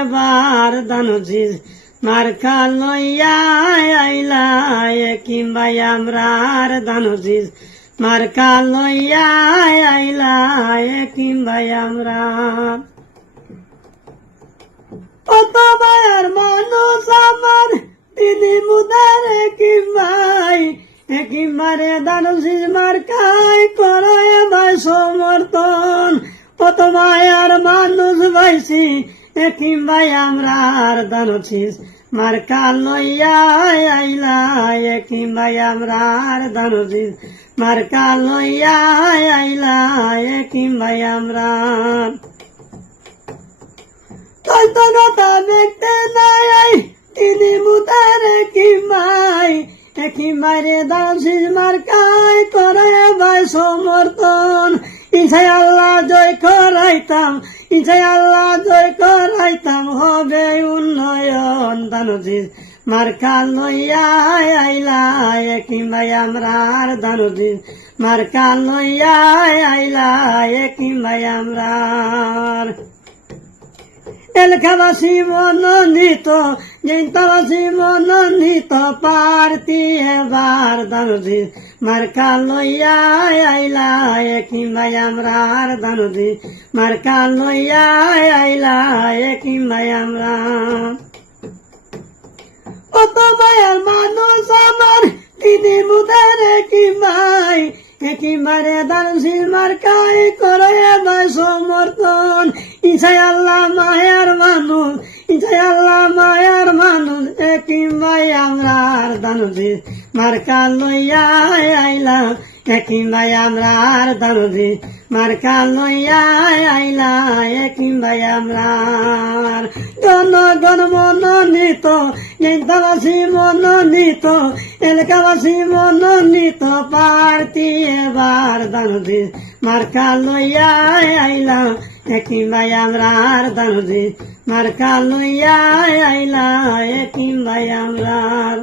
এবার দানুজিস মার্কা লইয়া আইলা একিম ভাই আমরার দানুজিস মার্কা লইয়া আইলা একিম ভাই আমরার। কত ভাইয়ার মানুষ আমার দিদি মুদার একিম ভাইরে দানুজিস মার্কাই করো ভাই সমর্থন। কত ভাইয়ার মানুষ ভাইছি একিম ভাই আমরার দানুজিস মার্কা লইয়া আইলা একিম ভাই আমরার দানুজিস মার্কা লইয়া আইলা একিম ভাই আমরার। কথা দেখতে নাই তিনি মুতার একিম ভাইরে দানুজিস মার্কাই করে ভাই সমর্থন। ইনশাআল্লাহ জয় করাইতাম ইনশাআল্লাহ জয় করাইতাম হবে উন্নয়ন। দানুজিস মার্কা লইয়া আইলা একিম ভাই আমরার দানুজিস মার্কা লইয়া আইলা একিম ভাই আমরার। এলাকাবাসী মনোনীত জেন্তাবাসী মনোনীত প্রার্থী এবার দানুজিস মার্কা লইয়া আইলা একিম ভাই আমরার দানুজিস মার্কা লইয়া আইলা একিম ভাই আমরার। কত ভাইয়ার মানুষ আমার দিদি মুদের একিম ভাইরে দানুজিস মার্কাই করে ভাই সমর্থন। ইনশাআল্লাহ মায়ার মানুষ ইনশাআল্লাহ মায়ার মানুষ একিম ভাই আমরার দানুজিস মার্কা লইয়া আইলা একিম ভাই আমরার দানুজিস মার্কা লইয়া আইলা একিম ভাই আমরার। জনগণ মনোনীত জেন্তাবাসী মনোনীত এলাকাবাসী মনোনীত প্রার্থী এবার দানুজিস মার্কা লইয়া আইলা একিম ভাই আমরার দানুজিস মার্কা লইয়া আইলা একিম ভাই আমরার।